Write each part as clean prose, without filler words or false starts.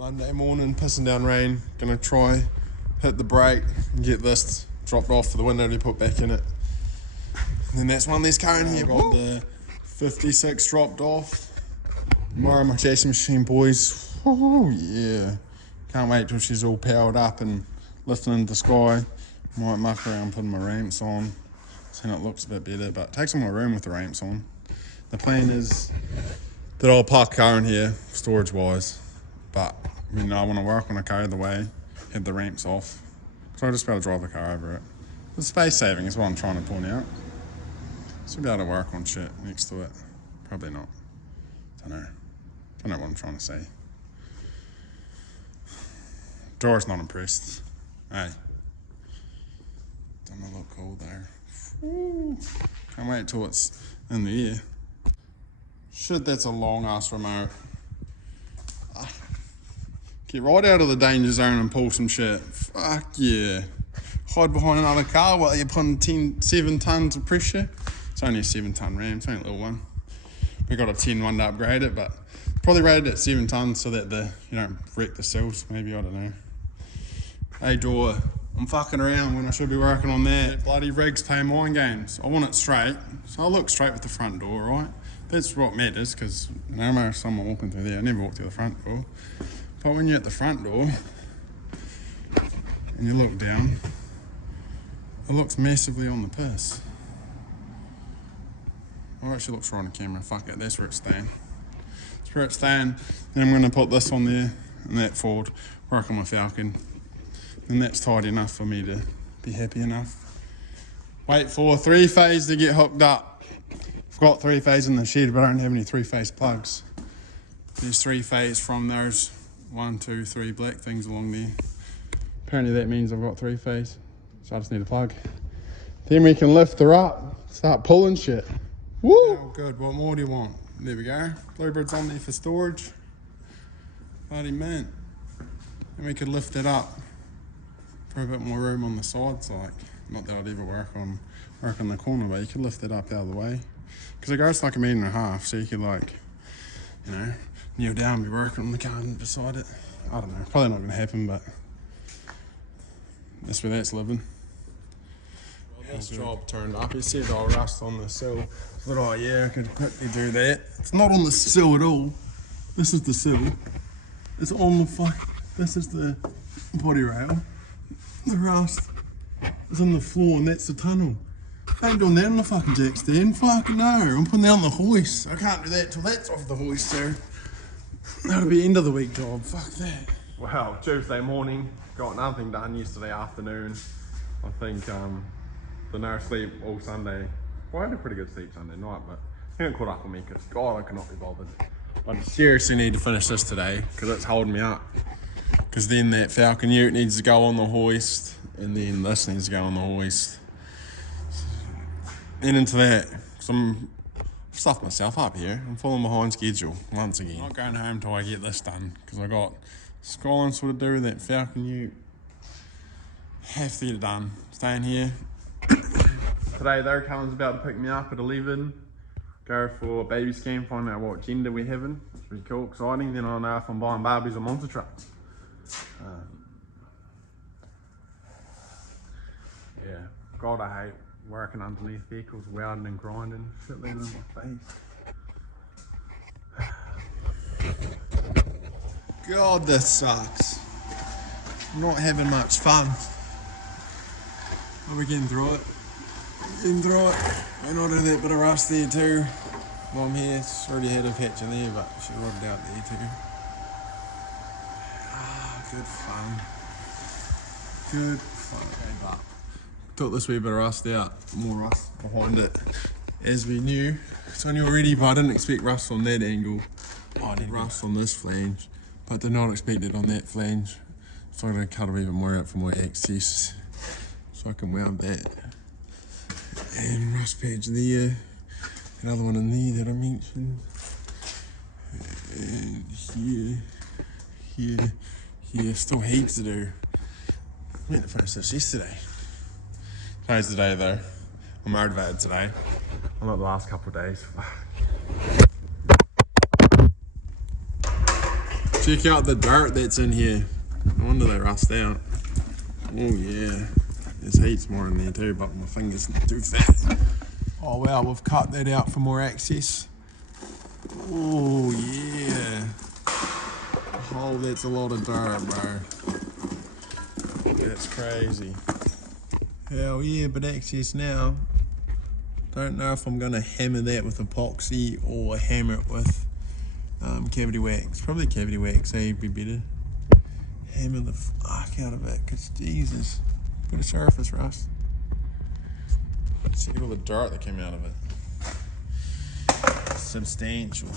Monday morning, pissing down rain. Gonna try hit the brake and get this dropped off for the window to put back in it. And then that's one less car in here. Got the 56 dropped off. Tomorrow my chasing machine, boys. Oh yeah. Can't wait till she's all powered up and lifting into the sky. Might muck around putting my ramps on. So it looks a bit better, but it takes all my room with the ramps on. The plan is that I'll park a car in here, storage wise. But I want to work on a car either way, have the ramps off. So I'll just be able to drive the car over it. The space saving is what I'm trying to point out. So we'll be able to work on shit next to it. Probably not. Don't know what I'm trying to say. Dora's not impressed. Hey. Doesn't look cool there. Ooh. Can't wait till it's in the air. Shit, that's a long ass remote. Get right out of the danger zone and pull some shit. Fuck yeah. Hide behind another car while you're putting 7 tons of pressure. It's only a 7-ton ram, it's only a little one. We got a 10 one to upgrade it, but probably rated at 7 tons so that you don't wreck the sills, maybe, I don't know. Hey door, I'm fucking around when I should be working on that. Bloody rigs play mind games. I want it straight, so I'll look straight with the front door, right? That's what matters, because no matter someone walking through there, I never walk through the front door. But when you're at the front door and you look down, it looks massively on the piss. Oh, it actually looks right on the camera. Fuck it, that's where it's staying. That's where it's staying. Then I'm going to put this on there and that forward, work on my Falcon. And that's tight enough for me to be happy enough. Wait for 3-phase to get hooked up. I've got 3-phase in the shed, but I don't have any 3-phase plugs. There's 3-phase from those 1, 2, 3 black things along there. Apparently that means I've got 3-phase, so I just need a plug. Then we can lift her up, start pulling shit. Woo! Oh good, what more do you want? There we go. Bluebird's on there for storage. Bloody mint. And we could lift it up for a bit more room on the sides, like, not that I'd ever work on the corner, but you could lift it up out of the way. Because it goes like 1.5 meters, so you could kneel down and be working on the car beside it. I don't know, probably not going to happen, but that's where that's living. Well, this job turned up. It said I'll rust on the sill. I thought, oh yeah, I could quickly do that. It's not on the sill at all. This is the sill. It's on the this is the body rail. The rust is on the floor and that's the tunnel. I ain't doing that on the fucking jack stand. Fucking no, I'm putting that on the hoist. I can't do that till that's off the hoist, so that'll be end of the week job. Fuck that. Well, Tuesday morning, got nothing done yesterday afternoon. I think no sleep all Sunday. Well, I had a pretty good sleep Sunday night, but it didn't caught up on me because God, I cannot be bothered. I seriously need to finish this today because it's holding me up. Because then that Falcon Ute needs to go on the hoist, and then this needs to go on the hoist. And into that, because I'm stuffed myself up here. I'm falling behind schedule once again. I'm not going home till I get this done, because I got Skyline sort of do with that Falcon Ute. Half to get it done. Staying here. Today though, Cullen's about to pick me up at 11. Go for a baby scan, find out what gender we're having. It's pretty cool, exciting. Then I'll know if I'm buying Barbies or monster trucks. Yeah, God, I hate working underneath vehicles, welding and grinding, shit leaving in my face. God, this sucks. I'm not having much fun. But we're getting through it. Getting through it. May not do that bit of rust there too. Mom here, it's already had a patch in there, but she rubbed out there too. Good fun. Good fun. Okay, but took this wee bit of rust out, more rust behind it. As we knew, it's only already, but I didn't expect rust on that angle. I did rust on this flange, but did not expect it on that flange. So I'm going to cut a wee bit more out for my access, so I can weld that. And rust patch there, another one in there that I mentioned. And here, still heaps to do. I meant to finish this yesterday. Today's the day though. I'm motivated today. I'm not the last couple of days. Check out the dirt that's in here. No wonder they rust out. Oh yeah. There's heaps more in there too, but my finger's too fat. Oh wow, we've cut that out for more access. Oh yeah. Oh, that's a lot of dirt, bro. That's crazy. Hell yeah, but access now. Don't know if I'm gonna hammer that with epoxy or hammer it with cavity wax. Probably cavity wax, would be better. Hammer the fuck out of it, cause Jesus. Bit of surface rust. See all the dirt that came out of it. Substantial.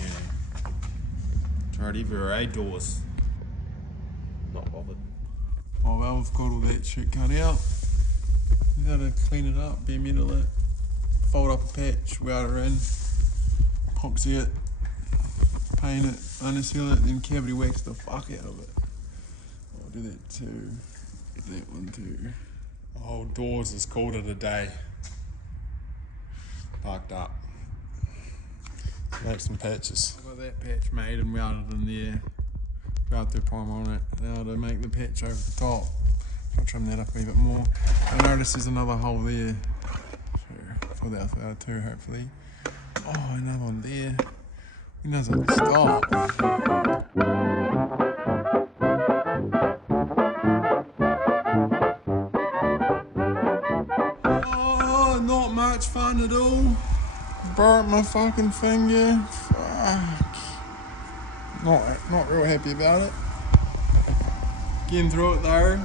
Yeah. Tried everywhere, doors. Not bothered. Oh well, we've got all that shit cut out. We gotta clean it up, bare metal it, fold up a patch, weld it in, epoxy it, paint it, underseal it, then cavity wax the fuck out of it. I'll do that too. That one too. Oh, doors has called it a day. Parked up. Make some patches. I've got that patch made and welded in there. Weld through primer on it. Now to make the patch over the top. I'll trim that up a wee bit more. I notice there's another hole there. For that too, hopefully. Oh, another one there. It doesn't stop. Oh, not much fun at all. Burnt my fucking finger. Fuck. Not real happy about it. Getting through it though.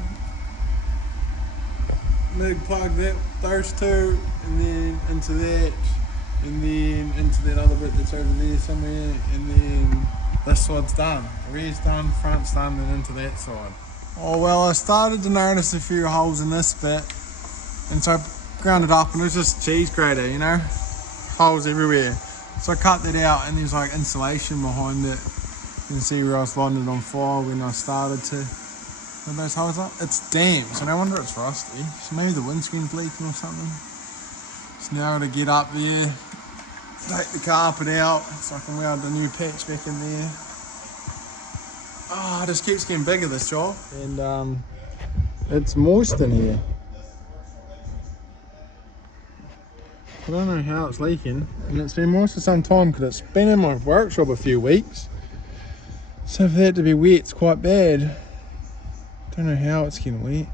Mig plug that, those two, and then into that, and then into that other bit that's over there somewhere, and then this side's done. Rear's done, front's done, and into that side. Oh well, I started to notice a few holes in this bit, and so I ground it up, and it was just cheese grater, you know? Holes everywhere. So I cut that out, and there's like insulation behind it. You can see where I was lighting it on fire when I started to put those holes up. It's damp, so no wonder it's rusty. So maybe the windscreen's leaking or something. So now I gotta get up there, take the carpet out, so I can weld the new patch back in there. Oh, it just keeps getting bigger, this job. And it's moist in here. I don't know how it's leaking, and it's been moist for some time because it's been in my workshop a few weeks. So for that to be wet, it's quite bad. Don't know how it's getting wet.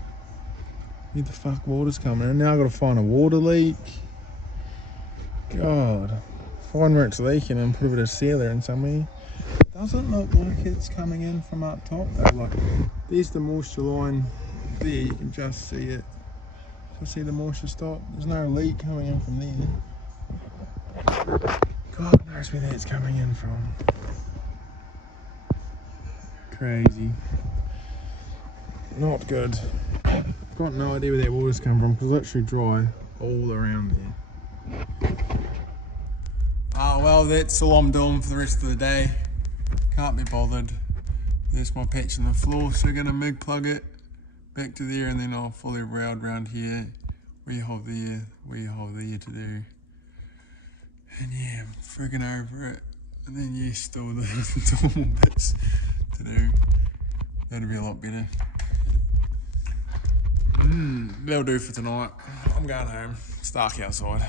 Where the fuck water's coming in? Now I've got to find a water leak. God. Find where it's leaking and put a bit of sealer in somewhere. Doesn't look like it's coming in from up top though. Like, there's the moisture line there, you can just see it. So see the moisture stop? There's no leak coming in from there. God knows where that's coming in from. Crazy. Not good. I've got no idea where that water's come from because it's literally dry all around there. Well, that's all I'm doing for the rest of the day. Can't be bothered. There's my patch in the floor, so we're going to MIG plug it back to there, and then I'll fully weld around here. Wee hole there to do. And yeah, I'm friggin' over it. And then yeah, still the normal bits to do. That'll be a lot better. That'll do for tonight. I'm going home. It's dark outside.